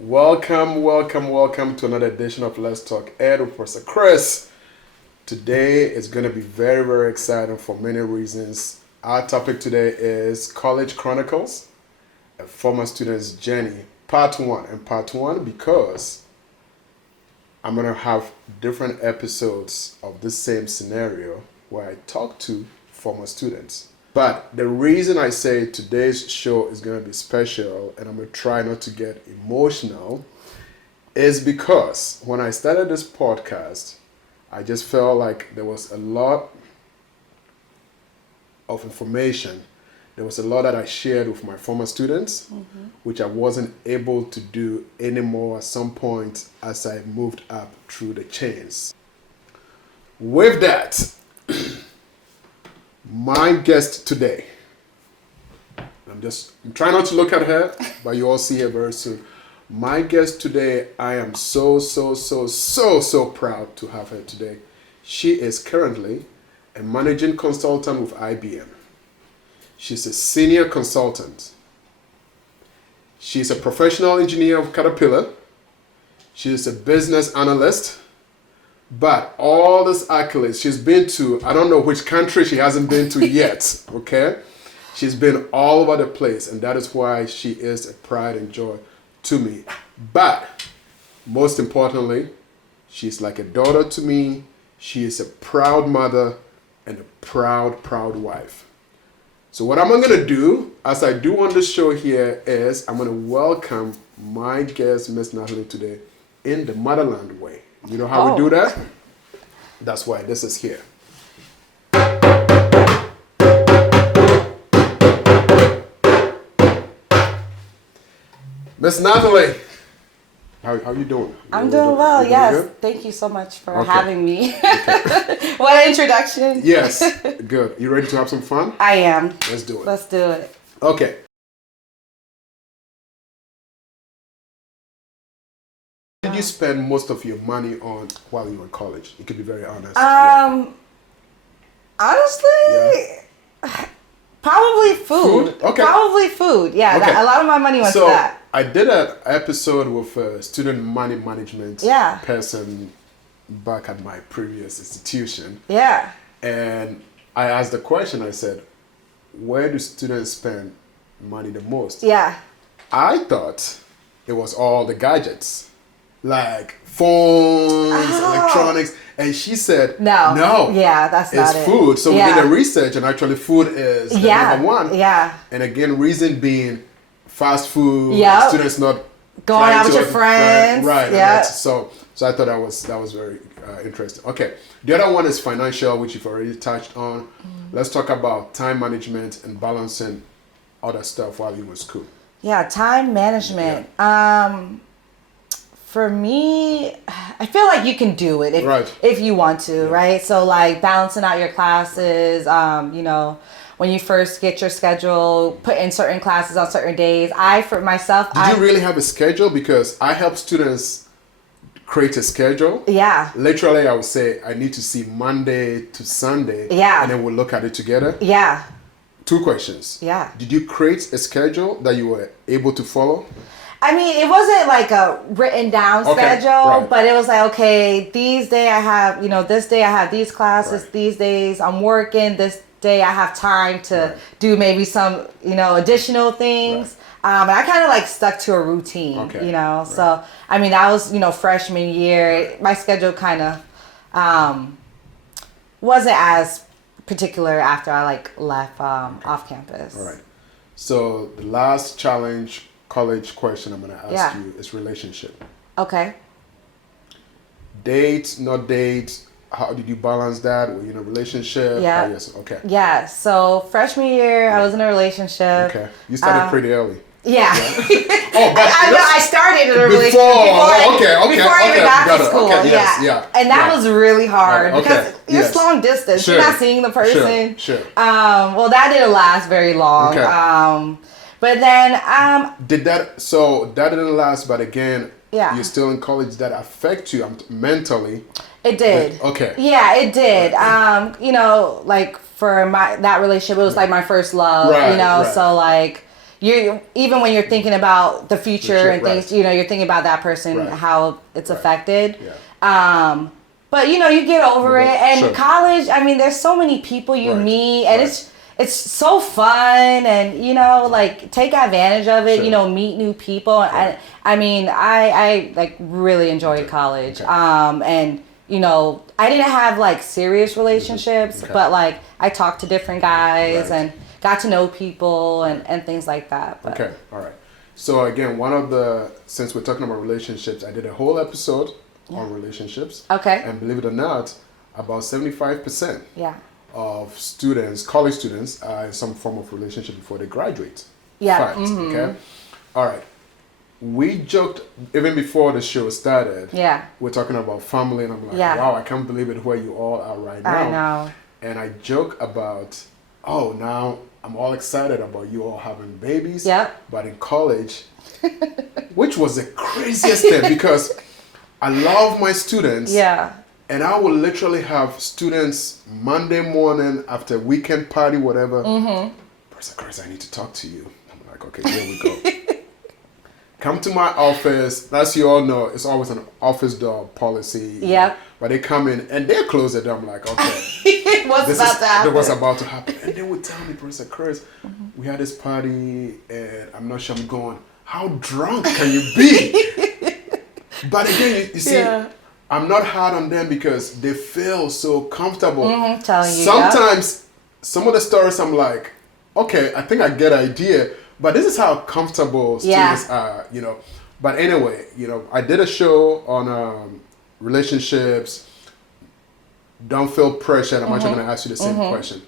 Welcome to another edition of Let's Talk Ed with Professor Chris. Today is going to be very, very exciting for many reasons. Our topic today is College Chronicles, a former student's journey, part one. And part one because I'm going to have different episodes of the same scenario where I talk to former students. But the reason I say today's show is going to be special and I'm going to try not to get emotional is because when I started this podcast, I just felt like there was a lot of information. There was a lot that I shared with my former students, which I wasn't able to do anymore at some point as I moved up through the chains. With that, my guest today, I'm trying not to look at her, but you all see her very soon. My guest today, I am so proud to have her today. She is currently a managing consultant with IBM. She's a senior consultant. She's a professional engineer of Caterpillar. She's a business analyst. But all these accolades, she's been to, I don't know which country she hasn't been to yet, okay? She's been all over the place, and that is why she is a pride and joy to me. But most importantly, she's like a daughter to me. She is a proud mother and a proud wife. So what I'm going to do, as I do on this show here, is I'm going to welcome my guest, Miss Natalie, today in the motherland way. You know how we do that? That's why this is here. Miss Natalie, how you doing? I'm doing well, yes. Good? Thank you so much for having me. Okay. What an introduction. Yes, good. You ready to have some fun? I am. Let's do it. Let's do it. Okay. What did you spend most of your money on while you were in college? You could be very honest. Honestly, probably food. Okay. Probably food. Yeah, okay. A lot of my money went to that. I did an episode with a student money management person back at my previous institution. Yeah. And I asked the question, I said, where do students spend money the most? Yeah. I thought it was all the gadgets. Like phones, electronics, and she said, "No, yeah, that's not it. It's food." So we did a research, and actually, food is the number one. Yeah, and again, reason being, fast food. Students not going out with your friends, right? Yeah. So I thought that was very interesting. Okay, the other one is financial, which you've already touched on. Let's talk about time management and balancing other stuff while you were in school. Yeah, time management. Yeah. For me, I feel like you can do it if you want to, right? So like balancing out your classes, when you first get your schedule, put in certain classes on certain days. For myself, Did you really have a schedule? Because I help students create a schedule. Yeah. Literally, I would say I need to see Monday to Sunday. Yeah. And then we'll look at it together. Yeah. 2 questions. Yeah. Did you create a schedule that you were able to follow? I mean, it wasn't like a written down schedule, but it was like, okay, this day I have these classes, these days I'm working, this day I have time to do maybe some, additional things. And I kind of like stuck to a routine, so, I mean, that was, freshman year. My schedule kind of wasn't as particular after I left off campus. All right. So the last college question I'm going to ask you is relationship. Okay. Date, not date. How did you balance that? Were you in a relationship? Yeah. Yes. Okay. Yeah. So freshman year, I was in a relationship. Okay. You started pretty early. Yeah. I started in a relationship before I even got to school. Okay, yes, and that was really hard because it's long distance. You're not seeing the person. Sure. Well, that didn't last very long. Okay. But then that didn't last, but again, you're still in college. That affect you mentally? It did. Okay. Yeah, it did. For that relationship, it was like my first love, so even when you're thinking about the future and things, you know, you're thinking about that person, how it's affected. Yeah. But you know, you get over it. And college, I mean, there's so many people you meet, and it's so fun, and you know, like take advantage of it. You know, meet new people. I mean, I like really enjoyed college. And you know, I didn't have like serious relationships, but like I talked to different guys and got to know people and things like that. But. Okay, all right. So again, since we're talking about relationships, I did a whole episode on relationships. Okay. And believe it or not, about 75% of students, college students, are in some form of relationship before they graduate. Yeah. Okay. All right. We joked even before the show started. Yeah. We're talking about family, and I'm like, wow, I can't believe it where you all are right now. I know. And I joke about, now I'm all excited about you all having babies. Yeah. But in college, which was the craziest thing because I love my students. Yeah. And I will literally have students Monday morning after weekend party, whatever. Professor Chris, I need to talk to you. I'm like, okay, here we go. Come to my office. As you all know, it's always an office door policy. Yeah. But they come in and they close it. I'm like, okay. What's about to happen? And they would tell me, Professor Chris, we had this party and I'm not sure I'm going, how drunk can you be? But again, you see, I'm not hard on them because they feel so comfortable. Telling you. Sometimes, some of the stories I'm like, okay, I think I get an idea. But this is how comfortable students are, you know. But anyway, you know, I did a show on relationships. Don't feel pressured. I'm actually going to ask you the same question.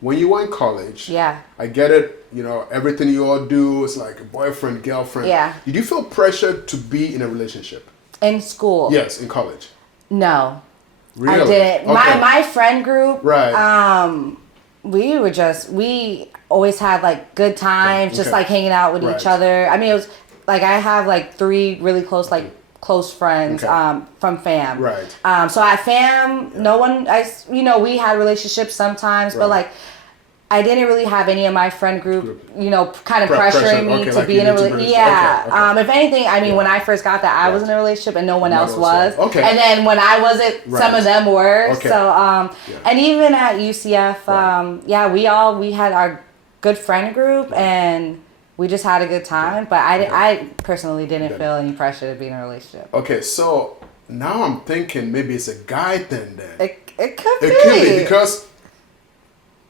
When you were in college, I get it, you know, everything you all do is like a boyfriend, girlfriend. Yeah. Did you feel pressured to be in a relationship? In school? Yes, in college. No. Really? I didn't. Okay. My friend group, we always had like good times, just like hanging out with each other. I mean, it was like I have like 3 really close friends from fam. Right. So at fam, no one, we had relationships sometimes, but like I didn't really have any of my friend group, you know, kind of pressuring me to be in a relationship. Yeah. If anything, I mean, when I first got that, I was in a relationship and no one else was. Okay. And then when I wasn't, some of them were. Okay. So, and even at UCF, we had our good friend group and we just had a good time. But I personally didn't feel any pressure to be in a relationship. Okay, so now I'm thinking maybe it's a guy thing then. It could be. It could be because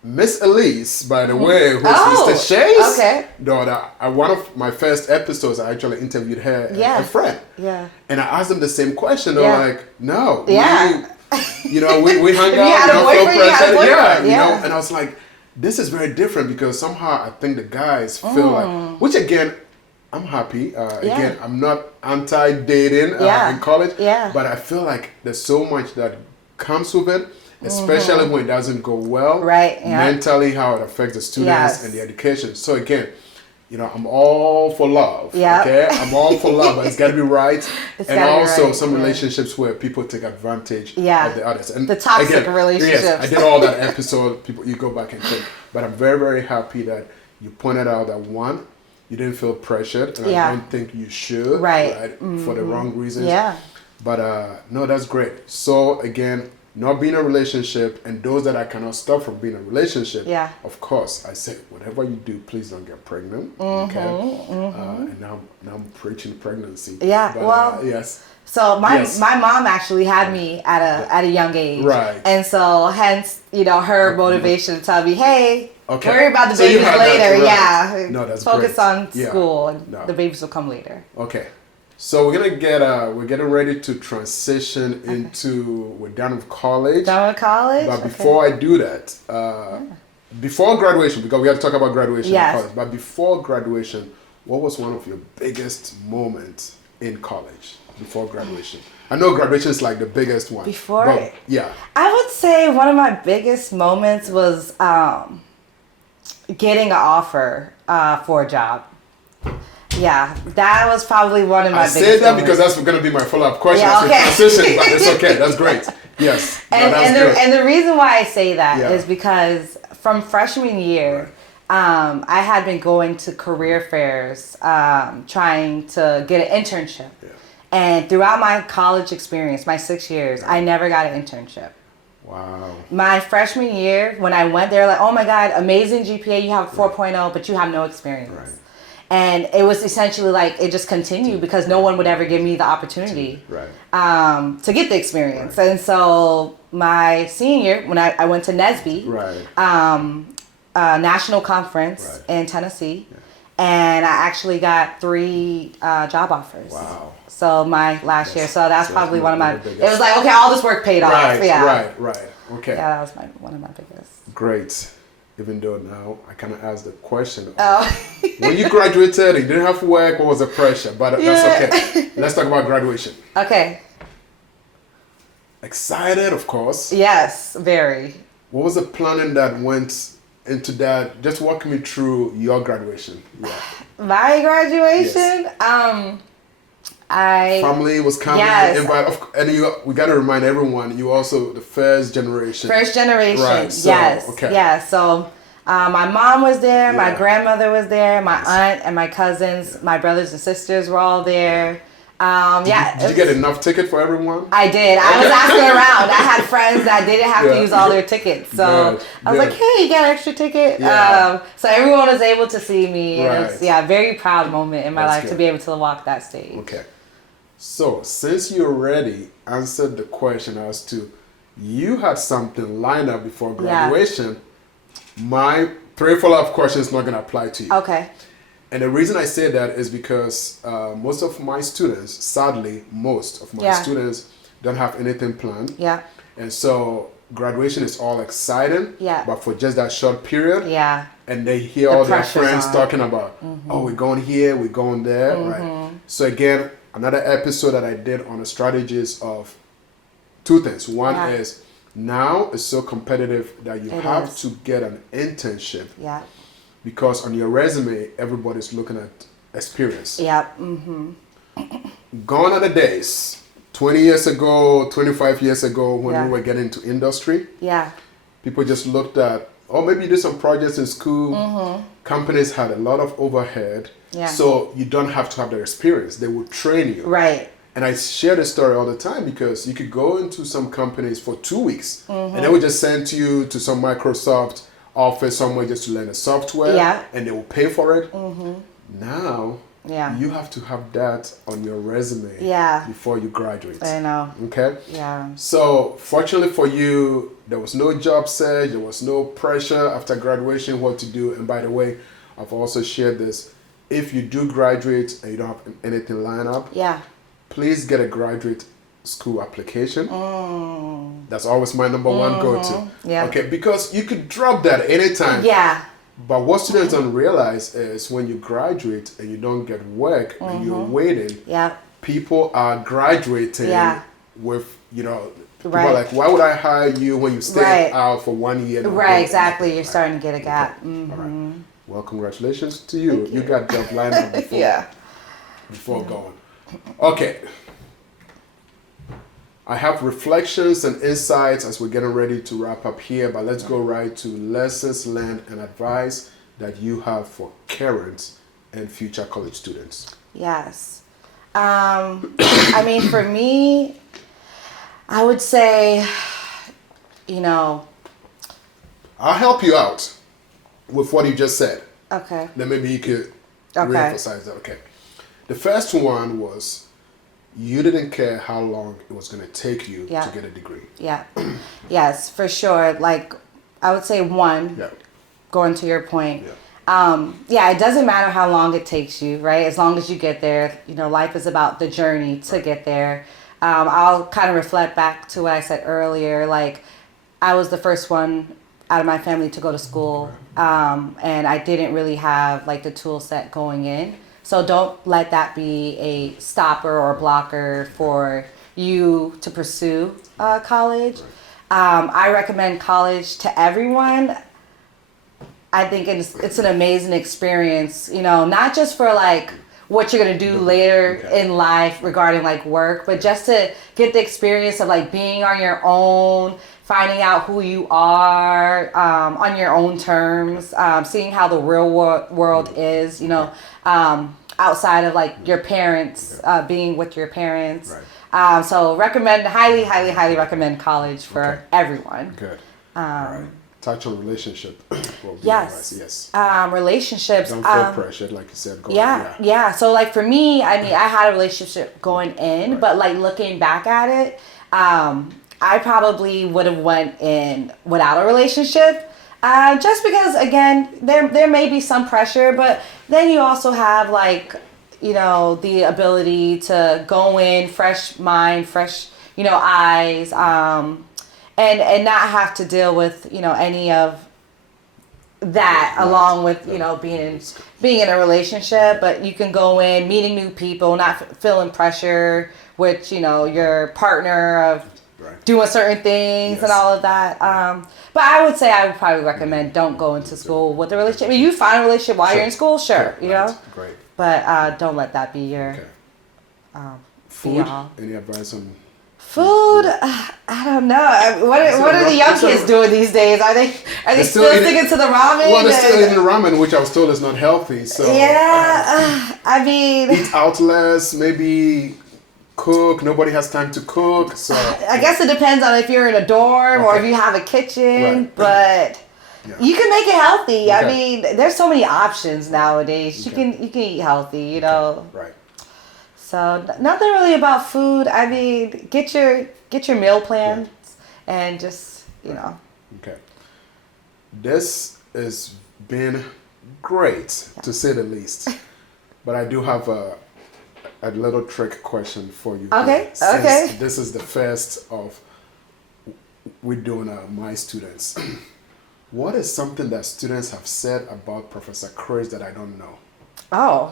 Miss Elise, by the way, who's Mr. Shay's daughter, one of my first episodes, I actually interviewed her and a friend. Yeah. And I asked them the same question. They're like, no. Yeah. We hung out. You don't feel pressure. Yeah. You know, and I was like, this is very different because somehow I think the guys feel like, which again, I'm happy. Again, I'm not anti-dating in college. Yeah. But I feel like there's so much that comes with it. Especially when it doesn't go well, mentally, how it affects the students and the education. So again, you know, I'm all for love. Yeah. Okay, I'm all for love, but it's got to be right. And also some relationships where people take advantage of the others. And the toxic relationships. Yes, I did all that episode. People, you go back and think. But I'm very, very happy that you pointed out that one, you didn't feel pressured, and I don't think you should, right? For the wrong reasons. Yeah. But no, that's great. So again, not being in a relationship, and those that I cannot stop from being in a relationship, of course, I say, whatever you do, please don't get pregnant, okay? And now I'm preaching pregnancy. Yeah, but, yes. So my mom actually had me at a young age. Right. And so hence, you know, her motivation to tell me, hey, worry about the babies later. Yeah. No, that's Focus on school, and the babies will come later. Okay. So we're getting ready to transition into, we're done with college. Done with college? But before I do that, before graduation, because we have to talk about graduation in college, but before graduation, what was one of your biggest moments in college before graduation? I know graduation is like the biggest one. I would say one of my biggest moments was getting an offer for a job. Yeah, that was probably one of my biggest moments. I say that because that's going to be my follow-up question as we transition, but it's okay. That's great. Yes. And the reason why I say that is because from freshman year, I had been going to career fairs, trying to get an internship. Yeah. And throughout my college experience, my 6 years, I never got an internship. Wow. My freshman year, when I went there, like, oh my God, amazing GPA, you have a 4.0, but you have no experience. Right. And it was essentially like, it just continued because no one would ever give me the opportunity to get the experience. Right. And so my senior year, when I went to NSBE, national conference in Tennessee, and I actually got 3 job offers. Wow. So my last year, so that's probably one of my, it was like, okay, all this work paid off. Right. Okay. Yeah, that was one of my biggest. Great. Even though now I kind of asked the question. When you graduated, you didn't have to work, what was the pressure? But that's okay. Let's talk about graduation. Okay. Excited, of course. Yes, very. What was the planning that went into that? Just walk me through your graduation. Yeah. My graduation? Yes. Family was coming, we got to remind everyone, you also the first generation. First generation, right, so, yes. Okay. Yeah, so my mom was there, my grandmother was there, my aunt and my cousins, my brothers and sisters were all there. Did you get enough ticket for everyone? I did. I was asking around. I had friends that didn't have to use all their tickets. So I was like, hey, you got an extra ticket? Yeah. So everyone was able to see me. Right. It was, a very proud moment in my life to be able to walk that stage. Okay. So, since you already answered the question as to you had something lined up before graduation, my 3 follow-up questions not going to apply to you. Okay. And the reason I say that is because most of my students, sadly, students don't have anything planned. Yeah. And so graduation is all exciting. Yeah. But for just that short period. Yeah. And they hear all their friends talking about, oh, we're going here, we're going there, right? So again, another episode that I did on the strategies of 2 things. One is now it's so competitive that you have to get an internship. Yeah. Because on your resume, everybody's looking at experience. Yeah. Gone are the days, 20 years ago, 25 years ago, when we were getting into industry. Yeah. People just looked at, maybe you did some projects in school. Companies had a lot of overhead. Yeah. So you don't have to have the experience. They will train you. Right. And I share this story all the time because you could go into some companies for 2 weeks and they would just send you to some Microsoft office somewhere just to learn the software and they will pay for it. Now, you have to have that on your resume before you graduate. I know. Okay? Yeah. So, fortunately for you, there was no job search, there was no pressure after graduation what to do. And by the way, I've also shared this. If you do graduate and you don't have anything lined up, please get a graduate school application. That's always my number one go-to. Yeah. Okay, because you could drop that anytime. Yeah. But what students don't realize is when you graduate and you don't get work and you're waiting, people are graduating with, people are like, why would I hire you when you stay out for 1 year? Right, exactly. You're starting to get a gap. All right. Well, congratulations to you. You got job lined up before going. Okay. I have reflections and insights as we're getting ready to wrap up here, but let's go right to lessons learned and advice that you have for current and future college students. Yes. I mean, for me, I would say, I'll help you out with what you just said. Okay. Then maybe you could reemphasize that. Okay. The first one was you didn't care how long it was going to take you to get a degree. Yeah. Yes, for sure. Like, I would say going to your point. Yeah. It doesn't matter how long it takes you, right? As long as you get there, life is about the journey to get there. I'll kind of reflect back to what I said earlier. Like, I was the first one out of my family to go to school. And I didn't really have like the tool set going in. So don't let that be a stopper or a blocker for you to pursue college. I recommend college to everyone. I think it's an amazing experience, not just for like what you're going to do later in life regarding like work, but just to get the experience of like being on your own, finding out who you are on your own terms, seeing how the real world is, outside of like your parents, being with your parents. Right. So highly recommend college for everyone. Good. All right. Touch on relationship. Yes. Relationships. Don't feel pressured, like you said. Yeah. So like for me, I mean, I had a relationship going in, but like looking back at it, I probably would have went in without a relationship. Just because, again, there may be some pressure, but then you also have like, the ability to go in, fresh mind, fresh, eyes, and not have to deal with, any of that along with, being in a relationship. But you can go in, meeting new people, not feeling pressure with, your partner of doing certain things and all of that. But I would say I would probably recommend don't go into school with a relationship. I mean, you find a relationship while you're in school, sure, Great. But don't let that be your food. Any advice on food? I don't know. What are the young kids doing these days? Are they still sticking to the ramen? Well, they're still eating the ramen, which I was told is not healthy. So I mean, eat out less, maybe cook. Nobody has time to cook. So I guess it depends on if you're in a dorm or if you have a kitchen, but you can make it healthy. I mean, there's so many options nowadays. You can eat healthy, Right. So nothing really about food. I mean, get your meal plans and just, Okay. This has been great to say the least. But I do have a little trick question for you. Okay. Since this is the first of we're doing my students. What is something that students have said about Professor Chris that I don't know? I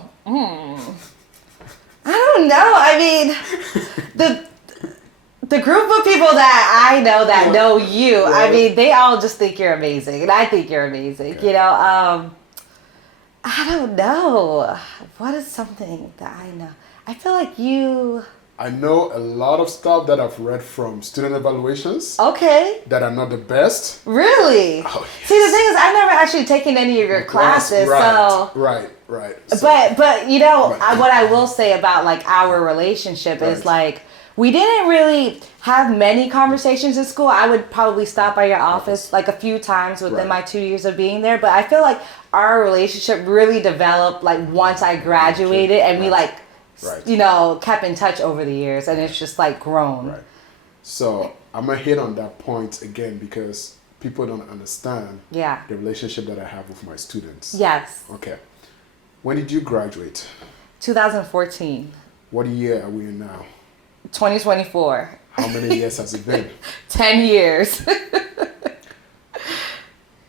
don't know. I mean, the group of people that I know that know you, I mean, they all just think you're amazing, and I think you're amazing. I don't know. What is something that I know? I feel like you... I know a lot of stuff that I've read from student evaluations. Okay. That are not the best. Really? Oh, yes. See, the thing is, I've never actually taken any of your classes, so... Right. So, but what I will say about, like, our relationship is, like, we didn't really have many conversations in school. I would probably stop by your office, like, a few times within my 2 years of being there, but I feel like our relationship really developed, like, once I graduated, and we, like... kept in touch over the years, and it's just like grown. Right. So I'm gonna hit on that point again because people don't understand the relationship that I have with my students. Yes. Okay. When did you graduate? 2014. What year are we in now? 2024. How many years has it been? 10 years.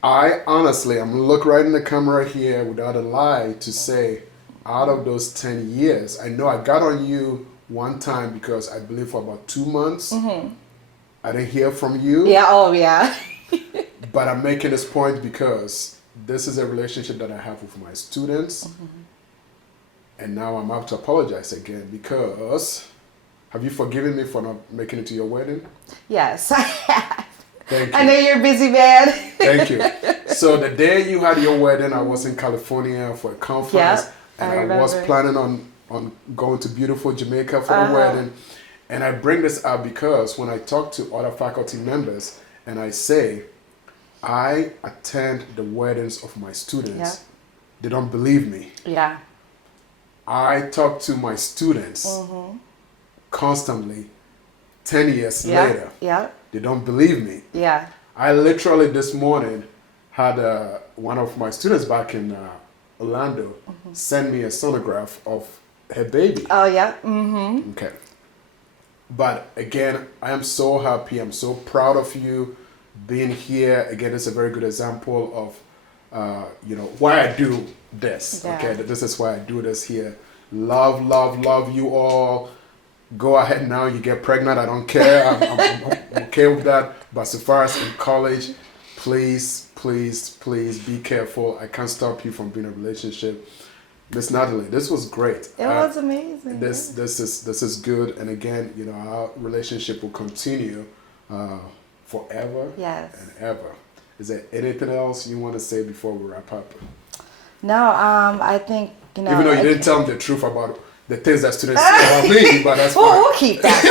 I honestly, I'm gonna look right in the camera here without a lie to say, out of those 10 years, I know I got on you one time because I believe for about 2 months, I didn't hear from you. Yeah. But I'm making this point because this is a relationship that I have with my students. And now I'm up to apologize again because, have you forgiven me for not making it to your wedding? Yes, I have. Thank you. I know you're a busy man. Thank you. So the day you had your wedding, I was in California for a conference. Yep. And I was planning on going to beautiful Jamaica for the wedding. And I bring this up because when I talk to other faculty members and I say, I attend the weddings of my students, they don't believe me. Yeah. I talk to my students constantly 10 years later. Yeah. They don't believe me. Yeah. I literally this morning had one of my students back in Orlando send me a sonograph of her baby. Oh, yeah. Okay. But again, I am so happy. I'm so proud of you being here. Again, it's a very good example of, why I do this. Yeah. Okay. This is why I do this here. Love you all. Go ahead now. You get pregnant. I don't care. I'm okay with that. But so far as in college, please be careful. I can't stop you from being in a relationship. Miss Natalie, this was great. It was amazing. This is good. And again, our relationship will continue forever Yes. and ever. Is there anything else you want to say before we wrap up? No, I think, you know. Even though you didn't tell them the truth about the things that students say about me, but that's fine. We'll keep that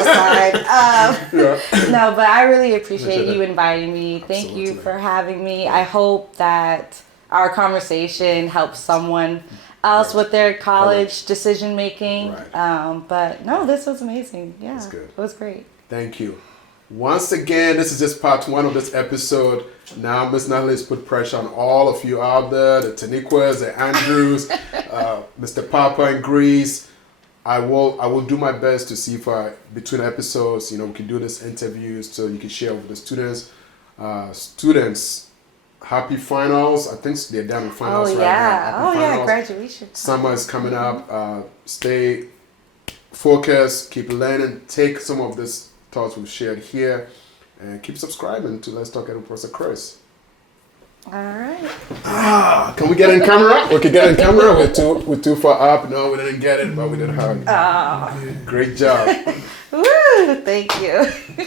aside. No, but I really appreciate you inviting me. Thank you for having me. I hope that our conversation helps someone else with their college decision making. But no, this was amazing. Yeah, that's good. It was great. Thank you. Once again, this is just part 1 of this episode. Now, Miss Natalie has put pressure on all of you out there, the Taniquas, the Andrews, Mr. Papa in Greece. I will do my best to see if between episodes, we can do this interviews so you can share with the students. Students, happy finals. I think they're done with finals right now. Yeah, graduation. Summer is coming up. Stay focused, keep learning, take some of this thoughts we've shared here, and keep subscribing to Let's Talk with Professor Chris. All right. Can we get in camera? We can get in camera. We're too far up. No, we didn't get it, but we did hug. Great job. Woo! Thank you.